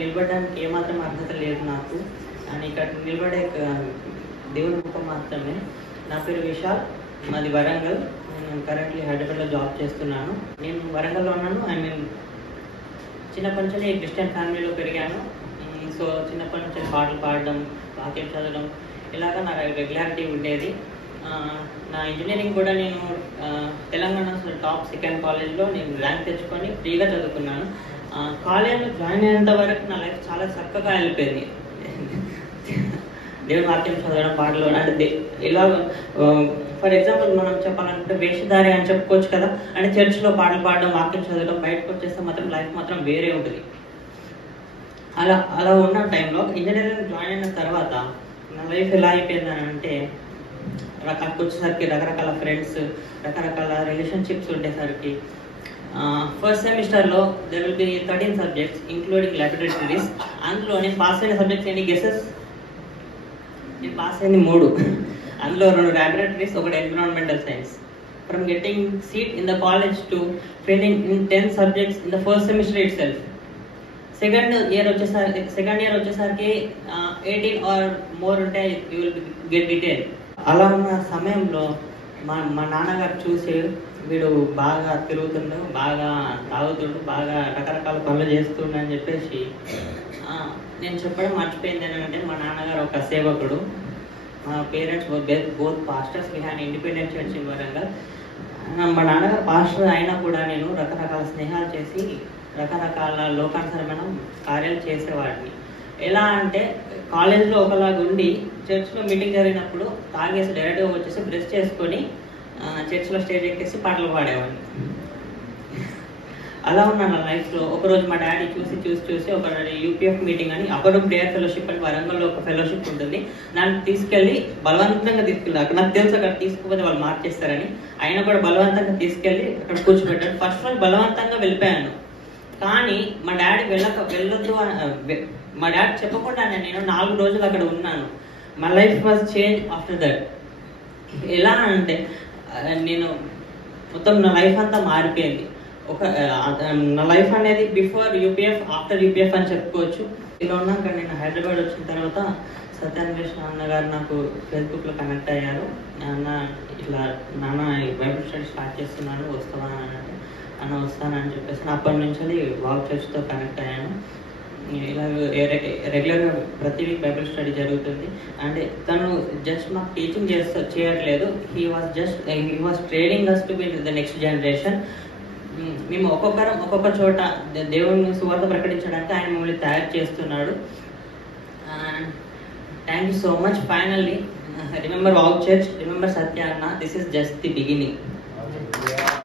నిలబడడానికి ఏమాత్రం అర్హత లేదు నాకు. అండ్ ఇక్కడ నిలబడే దేవుని కృప మాత్రమే. నా పేరు విశాల్, మాది వరంగల్. నేను కరెంట్లీ హైదరాబాద్లో జాబ్ చేస్తున్నాను. నేను వరంగల్లో ఉన్నాను. చిన్నప్పటి నుంచి క్రిస్టియన్ ఫ్యామిలీలో పెరిగాను. సో చిన్నప్పటి నుంచి పాటలు పాడడం, వాక్యం చదవడం ఇలాగా నా రెగ్యులారిటీ ఉండేది. నా ఇంజనీరింగ్ కూడా నేను తెలంగాణ టాప్ సెకండ్ కాలేజ్లో నేను ర్యాంక్ తెచ్చుకొని ఫ్రీగా చదువుకున్నాను. కాలేజ్లో జాయిన్ అయ్యేంత వరకు నా లైఫ్ చాలా చక్కగా వెళ్ళిపోయింది. దేవుని వాక్యం చదవడం, పాటలు అంటే ఇలా ఫర్ ఎగ్జాంపుల్ మనం చెప్పాలంటే వేషధారి అని చెప్పుకోవచ్చు కదా. అంటే చర్చ్లో పాటలు పాడడం, వాక్యం చదవడం, బయటకు వచ్చేస్తే మాత్రం లైఫ్ మాత్రం వేరే ఉంటుంది. అలా ఉన్న టైంలో ఇంజనీరింగ్ జాయిన్ అయిన తర్వాత నా లైఫ్ ఎలా అయిపోయిందని అంటే వచ్చేసరికి రకరకాల ఫ్రెండ్స్, రకరకాల రిలేషన్షిప్స్ ఉండేసరికి ఫస్ట్ సెమిస్టర్లో there will be 13 subjects including laboratories. అందులో నేను పాస్ అయిన సబ్జెక్ట్స్ ఏంటి గెసెస్? నేను పాస్ అయింది 3. అందులో 2 laboratories, 1 environmental science. From getting seat in the college to failing in 10 subjects in the first semester it self. Second year వచ్చేసరికి 18 are more ఉంటే you will get detail. అలా ఉన్న సమయంలో మా నాన్నగారు చూసి వీడు బాగా తిరుగుతుండు, బాగా తాగుతుండు, బాగా రకరకాల పనులు చేస్తుండు అని చెప్పేసి నేను చెప్పడం మర్చిపోయింది. ఏంటంటే మా నాన్నగారు ఒక సేవకుడు. మా parents both pastors. We have independent church in Warangal. మా నాన్నగారు పాస్టర్ అయినా కూడా నేను రకరకాల స్నేహాలు చేసి రకరకాల లోకానుసరమైన కార్యాలు చేసేవాడిని. ఎలా అంటే కాలేజ్లో ఒకలాగా ఉండి చర్చ్లో మీటింగ్ జరిగినప్పుడు తాగేసి డైరెక్ట్గా వచ్చేసి బ్రష్ చేసుకొని చర్చ్లో స్టేజ్ ఎక్కేసి పాటలు పాడేవాడిని. అలా ఉన్న నా లైఫ్లో ఒకరోజు మా డాడీ చూసి ఒక యూపీఎఫ్ మీటింగ్ అని అప్పర్ ప్రేయర్ ఫెలోషిప్ అని వరంగల్లో ఒక ఫెలోషిప్ ఉంటుంది. నన్ను తీసుకెళ్ళి బలవంతంగా తీసుకెళ్ళి అక్కడ నాకు తెలుసు అక్కడ తీసుకుపోతే వాళ్ళు మార్చేస్తారని, అయినా కూడా బలవంతంగా తీసుకెళ్ళి అక్కడ కూర్చోబెట్టాడు. ఫస్ట్ రోజు బలవంతంగా వెళ్ళిపోయాను. కానీ మా డాడీ వెళ్ళొద్దు మా డాడీ చెప్పకుండా నేను 4 రోజులు అక్కడ ఉన్నాను. My life was change after that. ఎలా అంటే నేను మొత్తం నా లైఫ్ అంతా మారిపోయింది. నా లైఫ్ అనేది బిఫోర్ యూపీఎఫ్, ఆఫ్టర్ యూపీఎఫ్ అని చెప్పుకోవచ్చు. ఇలా ఉన్నాక నేను హైదరాబాద్ వచ్చిన తర్వాత సత్యాన్వేష్ అన్నగారు నాకు ఫేస్బుక్లో కనెక్ట్ అయ్యారు. నాన్న బైబిల్ స్టడీ స్టార్ట్ చేస్తున్నాను, వస్తావా అని అంటే అన్న వస్తానని చెప్పేసి అప్పటి నుంచి వాక్ చర్చ్తో కనెక్ట్ అయ్యాను. ఇలా రెగ్యులర్గా ప్రతి వీక్ బైబిల్ స్టడీ జరుగుతుంది. అండ్ తను జస్ట్ మాకు టీచింగ్ చేయట్లేదు. He was training us to be the next generation. మేము ఒక్కొక్క చోట దేవుని సువార్త ప్రకటించడానికి ఆయన మమ్మల్ని తయారు చేస్తున్నాడు. Thank you so much. Finally remember walk church, remember Satya అన్న. This is just the beginning.